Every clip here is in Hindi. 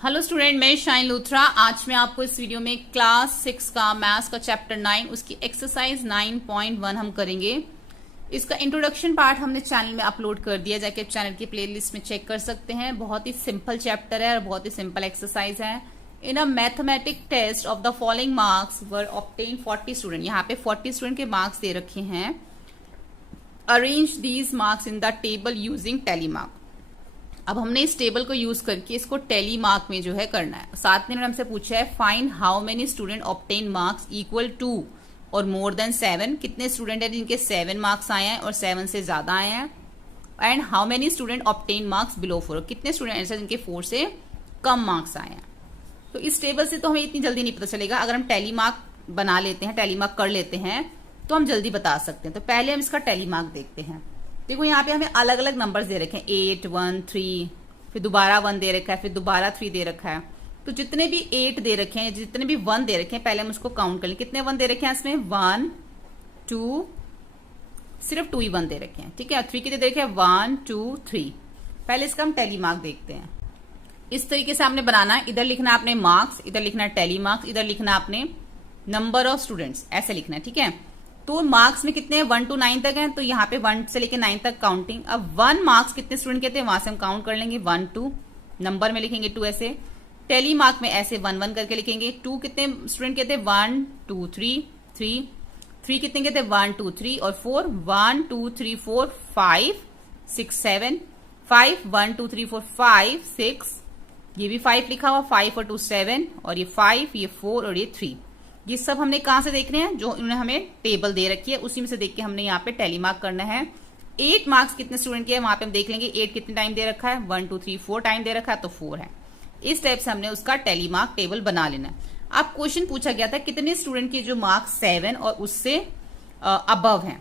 हेलो स्टूडेंट, मैं शाइन लूथरा। आज मैं आपको इस वीडियो में क्लास 6 का मैथ्स का चैप्टर 9 उसकी एक्सरसाइज 9.1 हम करेंगे। इसका इंट्रोडक्शन पार्ट हमने चैनल में अपलोड कर दिया, जाके चैनल की प्लेलिस्ट में चेक कर सकते हैं। बहुत ही सिंपल चैप्टर है और बहुत ही सिंपल एक्सरसाइज है। In a mathematic test of the following marks were obtain 40 student. यहाँ पे 40 स्टूडेंट के मार्क्स दे रखे हैं। Arrange these marks in the table using tally mark. अब हमने इस टेबल को यूज करके इसको टैली मार्क में जो है करना है। साथ में हमसे पूछा है find how many student obtain marks equal to और मोर देन 7। कितने स्टूडेंट है जिनके 7 मार्क्स आए हैं और 7 से ज्यादा आए हैं। And how many student obtain marks below 4। कितने स्टूडेंट ऐसे जिनके 4 से कम मार्क्स आए हैं। तो इस टेबल से तो हमें इतनी जल्दी नहीं पता चलेगा। अगर हम टैली मार्क बना लेते हैं, टैली मार्क कर लेते हैं तो हम जल्दी बता सकते हैं। तो पहले हम इसका टैली मार्क देखते हैं। देखो यहाँ पे हमें अलग अलग नंबर्स दे रखे हैं, 8, 1, 3, फिर दोबारा 1 दे रखा है, फिर दोबारा 3 दे रखा है। तो जितने भी 8 दे रखे हैं, जितने भी 1 दे रखे हैं, पहले हम उसको काउंट कर लें। कितने 1 दे रखे हैं इसमें? 1, 2, सिर्फ 2 ही 1 दे रखे हैं। ठीक है, 3 कितने दे रखे हैं? 1, 2, 3। पहले इसका हम टैली मार्क देखते हैं। इस तरीके से आपने बनाना है। इधर लिखना है आपने मार्क्स, इधर लिखना है टैली मार्क्स, इधर लिखना है आपने नंबर ऑफ स्टूडेंट्स, ऐसे लिखना है। ठीक है, तो मार्क्स में कितने हैं? 1 to 9 तक हैं, तो यहाँ पे 1 से लेके 9 तक काउंटिंग। अब 1 मार्क्स कितने स्टूडेंट के थे वहां से हम काउंट कर लेंगे। 1, 2, नंबर में लिखेंगे 2 ऐसे। टैली मार्क में ऐसे 1, 1 करके लिखेंगे। 2 कितने स्टूडेंट के थे? 1, 2, 3, 3। 3 कितने के थे? 1, 2, 3 और 4। 1, 2, 3, 4, 5, 6, 7। 5, 1, 2, 3, 4, 5, 6। ये भी 5 लिखा हुआ, 5 और 2 7 और ये 5, ये 4 और ये 3। ये सब हमने कहां से देख रहे हैं? जो इन्होंने हमें टेबल दे रखी है उसी में से देख के हमने यहाँ पे टैली मार्क करना है। 8 मार्क्स कितने स्टूडेंट के हैं वहां पे हम देख लेंगे। 8 कितने टाइम दे रखा है? 1, 2, 3, 4 टाइम दे रखा है, तो 4 है। इस टाइप से हमने उसका टैली मार्क टेबल बना लेना है। अब क्वेश्चन पूछा गया था कितने स्टूडेंट के जो मार्क्स 7 और उससे अबव हैं।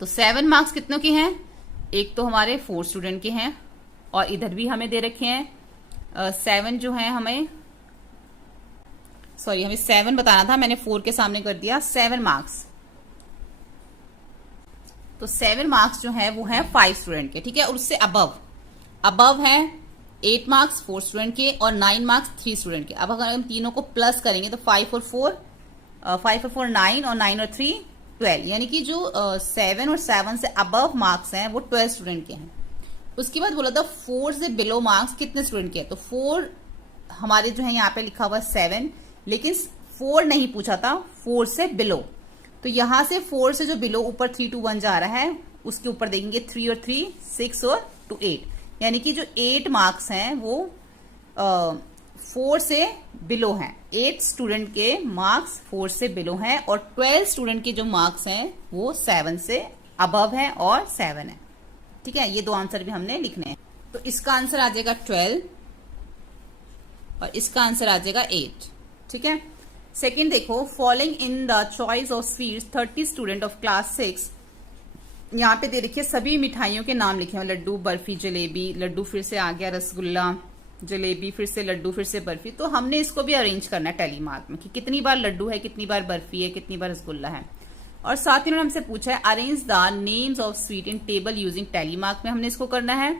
तो 7 मार्क्स कितनों के हैं? एक तो हमारे 4 स्टूडेंट के हैं और इधर भी हमें दे रखे हैं 7 जो है हमें हमें 7 बताना था, मैंने 4 के सामने कर दिया। 7 मार्क्स, तो 7 मार्क्स जो है वो है 5 स्टूडेंट के। ठीक है, और उससे अबव है 8 मार्क्स 4 स्टूडेंट के और 9 मार्क्स 3 स्टूडेंट के। अब अगर हम तीनों को प्लस करेंगे तो 5 और 4 9 और 9 और 3 12, यानी कि जो 7 और 7 से अबव मार्क्स हैं वो 12 स्टूडेंट के हैं। उसके बाद बोला था 4 से बिलो मार्क्स कितने स्टूडेंट के हैं। तो 4 हमारे जो है यहाँ पे लिखा हुआ 7, लेकिन 4 नहीं पूछा था, 4 से बिलो। तो यहां से 4 से जो बिलो ऊपर 3 to 1 जा रहा है उसके ऊपर देखेंगे 3 और 3 6 और 2 8, यानी कि जो 8 मार्क्स हैं वो 4 से बिलो हैं। 8 स्टूडेंट के मार्क्स 4 से बिलो हैं और 12 स्टूडेंट के जो मार्क्स हैं वो 7 से अबव है और 7 है। ठीक है, ये दो आंसर भी हमने लिखने हैं। तो इसका आंसर आ जाएगा 12 और इसका आंसर आ जाएगा 8। ठीक है, सेकंड देखो, following in the choice of sweets 30 student of class 6। यहाँ पे दे रखिए सभी मिठाइयों के नाम लिखे हैं, लड्डू, बर्फी, जलेबी। लड्डू फिर से आ गया, रसगुल्ला, जलेबी, फिर से लड्डू, फिर से बर्फी। तो हमने इसको भी अरेंज करना है टैली मार्क में कि कितनी बार लड्डू है, कितनी बार बर्फी है, कितनी बार रसगुल्ला है। और साथ ही उन्होंने हमसे पूछा है arrange the names of sweet in table using tally mark में हमने इसको करना है।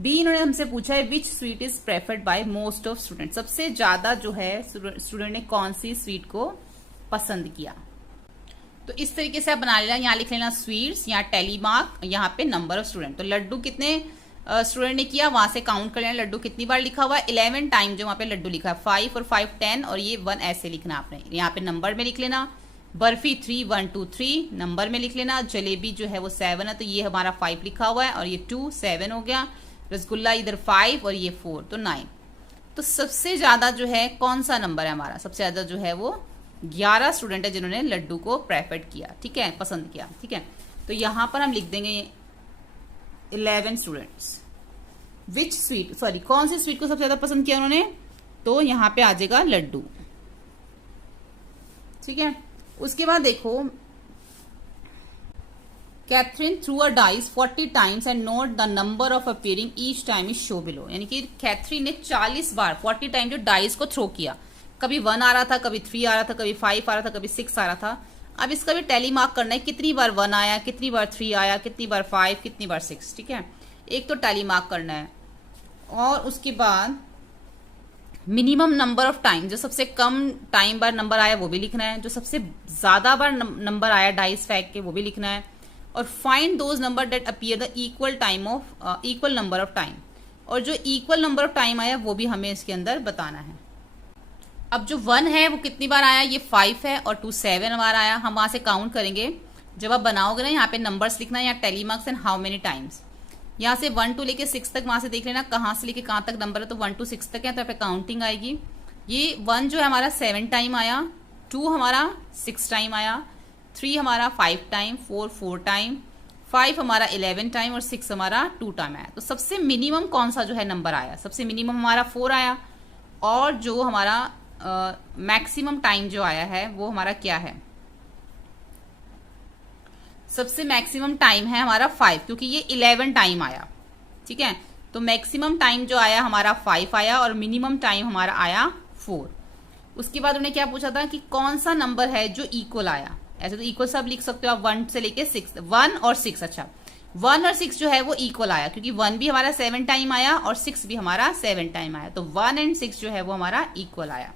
बी, इन्होंने हमसे पूछा है which sweet is preferred by most of student. सबसे ज्यादा जो है स्टूडेंट ने कौन सी स्वीट को पसंद किया। तो इस तरीके से आप बना लेना। यहाँ लिख लेना स्वीट्स, यहाँ टैली मार्क, यहाँ पे नंबर ऑफ स्टूडेंट। तो लड्डू कितने स्टूडेंट ने किया वहां से काउंट कर लेना। लड्डू कितनी बार लिखा हुआ है? 11 टाइम जो वहां पे लड्डू लिखा है। 5 और 5 10 और ये 1 ऐसे लिखना आपने। यहाँ पे नंबर में लिख लेना। बर्फी 3 1 2 3 नंबर में लिख लेना। जलेबी जो है वो 7 है, तो ये हमारा 5 लिखा हुआ है और ये 2 7 हो गया। रसगुल्ला इधर 5 और ये 4, तो 9। तो सबसे ज्यादा जो है कौन सा नंबर है हमारा? सबसे ज्यादा जो है वो 11 स्टूडेंट है जिन्होंने लड्डू को प्रेफर्ड किया। ठीक है, पसंद किया। ठीक है, तो यहां पर हम लिख देंगे 11 स्टूडेंट्स। विच स्वीट, कौन सी स्वीट को सबसे ज्यादा पसंद किया उन्होंने? तो यहां पे आ जाएगा लड्डू। ठीक है, उसके बाद देखो Catherine threw a dice 40 times and note the number of appearing each time is show below. यानी कि कैथरीन ने 40 बार 40 टाइम जो डाइस को थ्रो किया। कभी 1 आ रहा था, कभी 3 आ रहा था, कभी 5 आ रहा था, कभी 6 आ रहा था। अब इसका भी टैली मार्क करना है, कितनी बार 1 आया, कितनी बार 3 आया, कितनी बार 5, कितनी बार 6। ठीक है, एक तो टैली मार्क करना है और उसके बाद मिनिमम नंबर ऑफ टाइम, जो सबसे कम टाइम बार नंबर आया वो भी लिखना है, जो सबसे ज्यादा बार नंबर आया डाइस फैक्ट के वो भी लिखना है, और find those number that appear the equal number of time, और जो इक्वल नंबर ऑफ टाइम आया वो भी हमें इसके अंदर बताना है। अब जो 1 है वो कितनी बार आया, ये 5 है, और 2 7 बार आया। हम वहां से काउंट करेंगे। जब आप बनाओगे ना, यहाँ पे नंबर्स लिखना है, यहाँ telemarks and how many times, यहाँ से 1 to लेके 6 तक वहां से देख लेना कहाँ से लेके कहाँ तक नंबर है, तो 1 to 6 तक है, तो यहाँ पे काउंटिंग आएगी। ये 1 जो है हमारा 7 टाइम आया, 2 हमारा 6 टाइम आया, 3 हमारा 5 टाइम, 4 टाइम, 5 हमारा 11 टाइम, और 6 हमारा 2 टाइम आया। तो सबसे मिनिमम कौन सा जो है नंबर आया, सबसे मिनिमम हमारा 4 आया, और जो हमारा मैक्सिमम टाइम जो आया है वो हमारा क्या है, सबसे मैक्सिमम टाइम है हमारा 5, क्योंकि ये 11 टाइम आया। ठीक है, तो मैक्सिमम टाइम जो आया हमारा 5 आया, और मिनिमम टाइम हमारा आया 4। उसके बाद उन्हें क्या पूछा था कि कौन सा नंबर है जो इक्वल आया। ऐसे तो इक्वल सब लिख सकते हो आप, 1 से लेके 6, 1 और 6। अच्छा, 1 और 6 जो है वो इक्वल आया, क्योंकि 1 भी हमारा 7 टाइम आया और 6 भी हमारा 7 टाइम आया, तो 1 और 6 जो है वो हमारा इक्वल आया।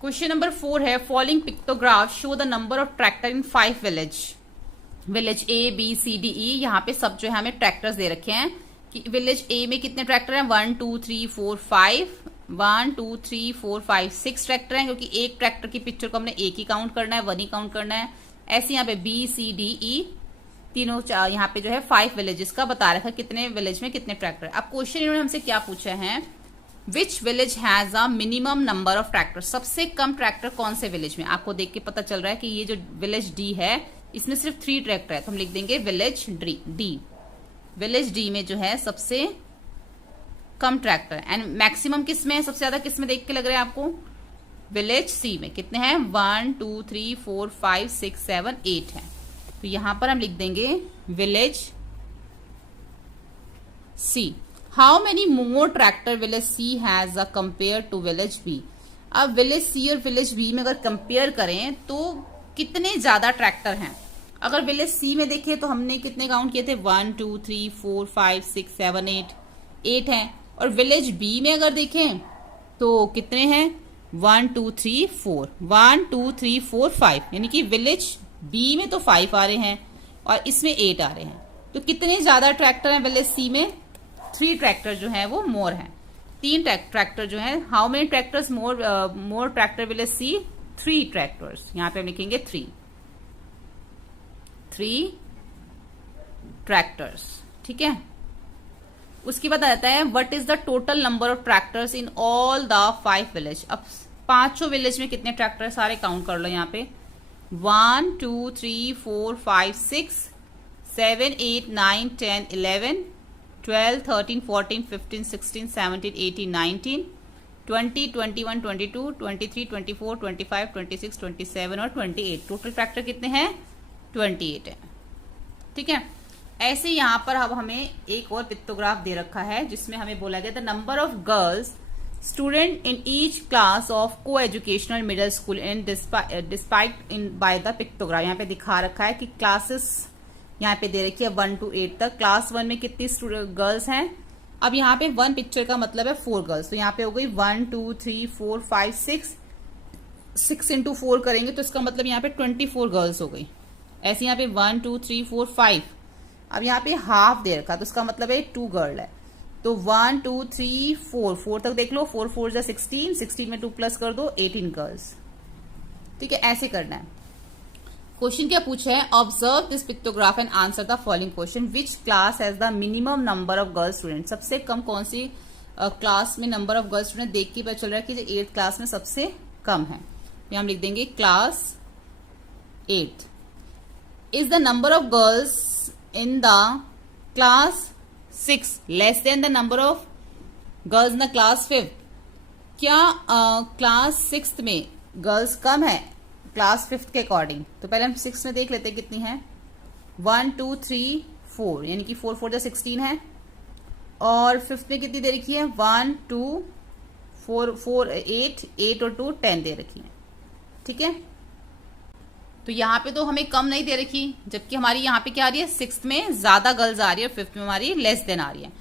क्वेश्चन नंबर 4 है, following pictograph show the number of tractor in 5 village A B C D E। यहाँ पे सब जो है हमें ट्रैक्टर्स दे रखे हैं कि विलेज A में कितने ट्रैक्टर हैं, 1 2 3 4 5, 1 2 3 4 5 6 ट्रैक्टर हैं, क्योंकि एक ट्रैक्टर की पिक्चर को हमने एक ही काउंट करना है, 1 ही काउंट करना है। ऐसे यहाँ पे B C D E तीनों यहाँ पे जो है 5 विलेजेस का बता रखा है कितने विलेज में कितने ट्रैक्टर। अब क्वेश्चन इन्होंने हमसे क्या पूछा है, which village has a minimum number of tractor, सबसे कम ट्रैक्टर कौन से विलेज में। आपको देख के पता चल रहा है कि ये जो विलेज डी है इसमें सिर्फ 3 ट्रैक्टर है, तो हम लिख देंगे विलेज डी। विलेज डी में जो है सबसे कम ट्रैक्टर है। एंड मैक्सिमम किस में है, सबसे ज्यादा किस में देख के लग रहा है आपको, विलेज सी में। कितने हैं, 1 2 3 4 5 6 7 8 है, तो यहां पर हम लिख देंगे village C. How many more tractor village C has a compare to village B. अब विलेज सी और विलेज बी में अगर कंपेयर करें तो कितने ज्यादा ट्रैक्टर हैं। अगर विलेज सी में देखें तो हमने कितने काउंट किए थे, 1 2 3 4 5 6 7 8 हैं, और विलेज बी में अगर देखें तो कितने हैं, 1 2 3 4 1 2 3 4 5, यानी कि विलेज बी में तो 5 आ रहे हैं और इसमें 8 आ रहे हैं, तो कितने ज्यादा ट्रैक्टर हैं विलेज सी में, 3 ट्रैक्टर जो है वो मोर हैं, 3 ट्रैक्टर जो है। How many tractors more tractor village C, 3 tractors, यहां पे हम लिखेंगे 3 ट्रैक्टर्स। ठीक है, उसके बाद आता है what is the total number of tractors in all the 5 village. अब 5 विलेज में कितने ट्रैक्टर है सारे काउंट कर लो यहाँ पे, 1 2 3 4 5 6 7 8 9 10 11 12 13 14 15 16 17 18 19 20 21 22 23 24 25 26 27 और 28। टोटल ट्रैक्टर कितने हैं, 28 है। ठीक है, ऐसे यहां पर अब हमें एक और पिक्टोग्राफ दे रखा है जिसमें हमें बोला गया the number of girls student in each class of coeducational middle school in despite in by the pictograph. यहाँ पे दिखा रखा है कि क्लासेस यहाँ पे दे रखी है 1 to 8 तक। क्लास 1 में कितनी गर्ल्स हैं, अब यहाँ पे 1 पिक्चर का मतलब है 4 गर्ल्स, तो यहाँ पे हो गई 1 2 3 4 5 6 इंटू 4 करेंगे तो इसका मतलब यहाँ पे 24 गर्ल्स हो गई। ऐसे यहाँ पे 1 2 3 4 5, अब यहाँ पे हाफ दे रखा तो इसका मतलब है 2 गर्ल है, तो 1 2 3 4 तक देख लो, 4 4 जा 16, 16 में 2 प्लस कर दो 18 गर्ल्स। ठीक है, ऐसे करना है। क्वेश्चन क्या पूछा है, observe this pictograph and answer the following question, which class has the minimum number of girl student. सबसे कम कौन सी क्लास में नंबर ऑफ गर्ल स्टूडेंट, देख के पता चल रहा है कि जो 8th क्लास में सबसे कम है, तो हम लिख देंगे class 8। Is the number of girls in the class 6 less than the number of girls in the class 5। क्या क्लास 6 में गर्ल्स कम है क्लास 5 के अकॉर्डिंग, तो पहले हम 6 में देख लेते हैं कितनी है, 1 2 3 4, यानी कि 4 4 जा 16 है, और 5th में कितनी दे रखी है, 1 2 4 4 8 और 2 10 दे रखी है। ठीक है, तो यहाँ पे तो हमें कम नहीं दे रखी, जबकि हमारी यहाँ पे क्या आ रही है, 6th में ज्यादा गर्ल्स आ रही है और 5th में हमारी लेस देन आ रही है।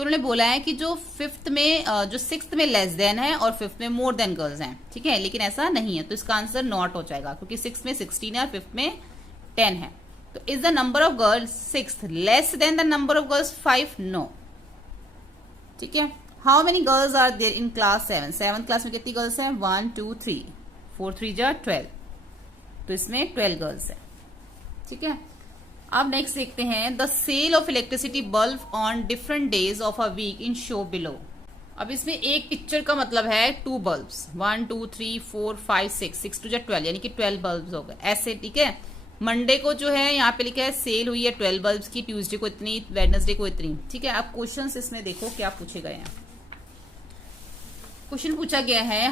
तो उन्होंने बोला है कि जो फिफ्थ में जो सिक्स्थ में लेस देन है और फिफ्थ में मोर देन गर्ल्स हैं, ठीक है, लेकिन ऐसा नहीं है, तो इसका आंसर नॉट हो जाएगा क्योंकि सिक्स्थ में 16 है और फिफ्थ में 10 है। तो is the number of girls sixth less than the number of girls 5? No, ठीक है। How many girls are there in class 7? 7th class में कितनी गर्ल्स हैं? 1 2 3, 4 3 जा 12, तो इसमें 12 गर्ल्स है, ठीक है। अब नेक्स्ट देखते हैं the sale of electricity bulb on different days of a week in show below. अब इसमें एक पिक्चर का मतलब है 2 बल्ब्स, 1 2 3 4 5 6, 6 2 12, यानी कि 12 बल्ब्स हो गए ऐसे, ठीक है। मंडे को जो है यहाँ पे लिखा है सेल हुई है 12 बल्ब्स की, ट्यूसडे को इतनी, वेडनेसडे को इतनी, ठीक है। अब क्वेश्चंस इसमें देखो क्या पूछे गए हैं। क्वेश्चन पूछा गया है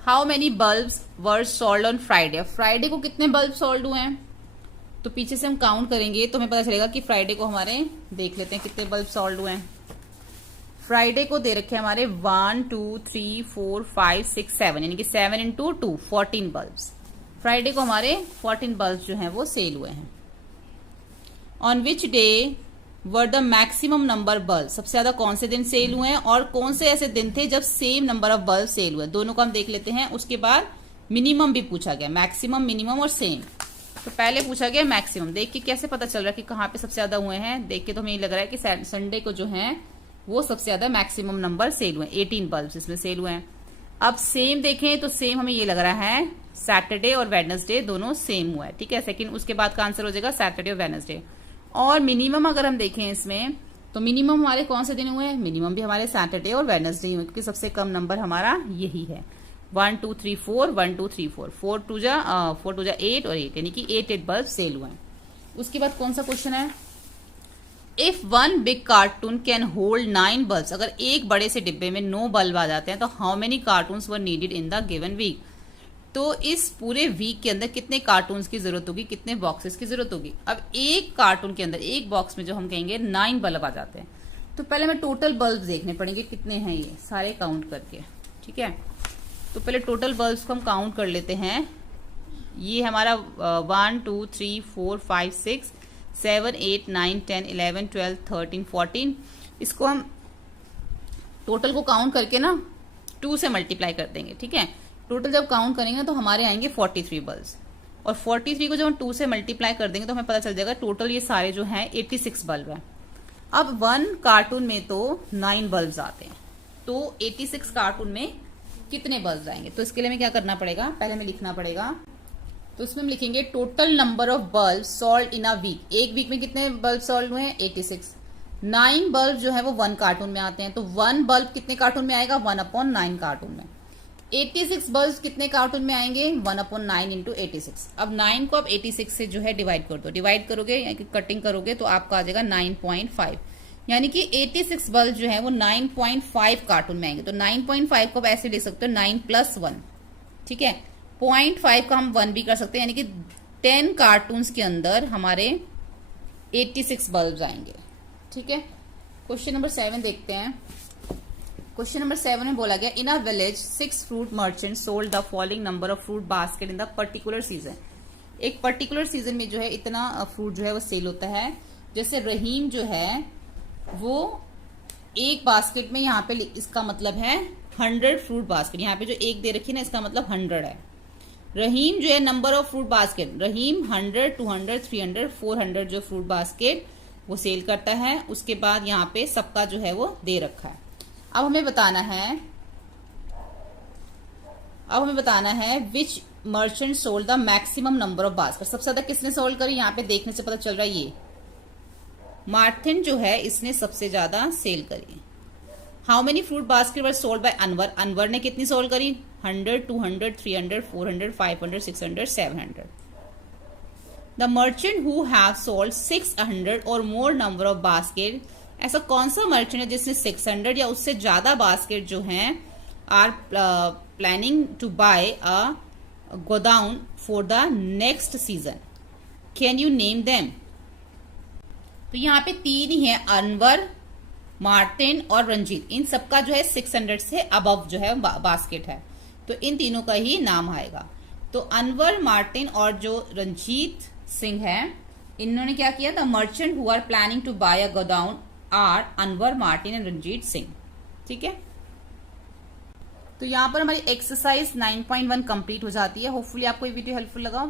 how many bulbs were sold on Friday. Friday को कितने बल्ब सोल्ड हुए हैं, तो पीछे से हम काउंट करेंगे तो हमें पता चलेगा कि फ्राइडे को हमारे, देख लेते हैं कितने बल्ब सोल्ड हुए हैं। फ्राइडे को दे रखे हमारे 1 2 3 4 5 6 7, यानी कि 7 इंटू 2 14 बल्ब्स। फ्राइडे को हमारे 14 बल्ब जो हैं वो सेल हुए हैं। On which day were the maximum number bulb, सबसे ज्यादा कौन से दिन सेल हुए हैं और कौन से ऐसे दिन थे जब same number of bulb sale हुए, दोनों को हम देख लेते हैं। उसके बाद मिनिमम भी पूछा गया, मैक्सिमम मिनिमम और सेम। तो पहले पूछा गया मैक्सिमम, देख के कैसे पता चल रहा है कि कहाँ पे सबसे ज्यादा हुए हैं, देख के तो हमें ये लग रहा है कि संडे को जो है वो सबसे ज्यादा मैक्सिमम नंबर सेल हुए, 18 बल्ब इसमें सेल हुए हैं। अब सेम देखें तो सेम हमें ये लग रहा है सैटरडे और वेडनेसडे दोनों सेम हुआ है, ठीक है। सेकंड, उसके बाद का आंसर हो जाएगा सैटरडे और वेडनेसडे। और मिनिमम अगर हम देखें इसमें तो मिनिमम हमारे कौन से दिन हुए हैं, मिनिमम भी हमारे सैटरडे और वेडनेसडे हुए, क्योंकि सबसे कम नंबर हमारा यही है। 1 2 3 4, 1 2 3 4, 4 2 जा 8 और 8, यानी कि 8 बल्ब सेल हुए हैं। उसके बाद कौन सा क्वेश्चन है, if 1 big cartoon can hold 9 bulbs, अगर एक बड़े से डिब्बे में 9 बल्ब आ जाते हैं तो how many cartons were needed in the given week. तो इस पूरे वीक के अंदर कितने कार्टून्स की जरूरत होगी, कितने बॉक्सेस की जरूरत होगी। अब एक कार्टून के अंदर, एक बॉक्स में जो हम कहेंगे 9 बल्ब आ जाते हैं, तो पहले हमें टोटल बल्ब देखने पड़ेंगे कितने हैं ये सारे काउंट करके, ठीक है। तो पहले टोटल बल्ब्स को हम काउंट कर लेते हैं। ये हमारा 1 2 3 4 5 6 7 8 9 10 11 12 13 14, इसको हम टोटल को काउंट करके ना 2 से मल्टीप्लाई कर देंगे, ठीक है। टोटल जब काउंट करेंगे तो हमारे आएंगे 43 बल्ब्स, और 43 को जब हम 2 से मल्टीप्लाई कर देंगे तो हमें पता चल जाएगा टोटल ये सारे जो हैं 86 बल्ब है। अब 1 कार्टून में तो 9 बल्ब्स आते हैं, तो 86 कार्टून में कितने बल्ब्स आएंगे। तो इसके लिए हमें क्या करना पड़ेगा, पहले हमें लिखना पड़ेगा, तो इसमें हम लिखेंगे total number of bulb sold in a week. एक वीक में कितने बल्ब सोल्ड हुए हैं, 86। 9 बल्ब जो है वो 1 कार्टून में आते हैं, तो 1 बल्ब कितने कार्टून में आएगा, 1/9 कार्टून में। 86 बल्ब कितने कार्टून में आएंगे, 1/9 इंटू 86। अब 9 को आप 86 से जो है डिवाइड कर दो, डिवाइड करोगे या कटिंग करोगे तो आपका आ जाएगा 9.5, यानी कि 86 बल्ब जो है वो 9.5 कार्टून में आएंगे। तो 9.5 को आप ऐसे ले सकते हो 9 + 1, ठीक है। 0.5 का हम 1 भी कर सकते हैं, यानी कि 10 कार्टून्स के अंदर हमारे 86 बल्ब आएंगे, ठीक है। क्वेश्चन नंबर 7 देखते हैं। क्वेश्चन नंबर 7 में बोला गया in a village 6 fruit merchant sold the following number of fruit basket in the particular season. एक पर्टिकुलर सीजन में जो है इतना फ्रूट जो है वो सेल होता है। जैसे रहीम जो है वो एक बास्केट में, यहाँ पे इसका मतलब है 100 फ्रूट बास्केट, यहाँ पे जो एक दे रखी है ना इसका मतलब 100 है। रहीम जो है नंबर ऑफ फ्रूट बास्केट, रहीम 100 200 300 400 जो फ्रूट बास्केट वो सेल करता है। उसके बाद यहाँ पे सबका जो है वो दे रखा है। अब हमें बताना है which merchant sold the maximum number of basket. सबसे ज्यादा किसने सोल्ड करी, यहाँ पे देखने से पता चल रहा है ये मार्टिन जो है इसने सबसे ज्यादा सेल करी। How many fruit basket were sold by Anwar, Anwar ने कितनी सोल्ड करी, 100 200 300 400 500 600 700। The merchant who have sold 600 और मोर नंबर ऑफ बास्केट, ऐसा कौन सा मर्चेंट है जिसने 600 या उससे ज्यादा बास्केट जो हैं are planning to buy a godown for the next season, can you name them. तो यहाँ पे 3 ही है, अनवर, मार्टिन और रंजीत। इन सबका जो है 600 से अबव जो है बास्केट है, तो इन तीनों का ही नाम आएगा। तो अनवर, मार्टिन और जो रंजीत सिंह है इन्होंने क्या किया, the merchant who are planning to buy a godown are Anwar Martin and Ranjit Singh. ठीक है, तो यहाँ पर हमारी एक्सरसाइज 9.1 कंप्लीट हो जाती है। होपफुली आपको ये वीडियो हेल्पफुल लगा।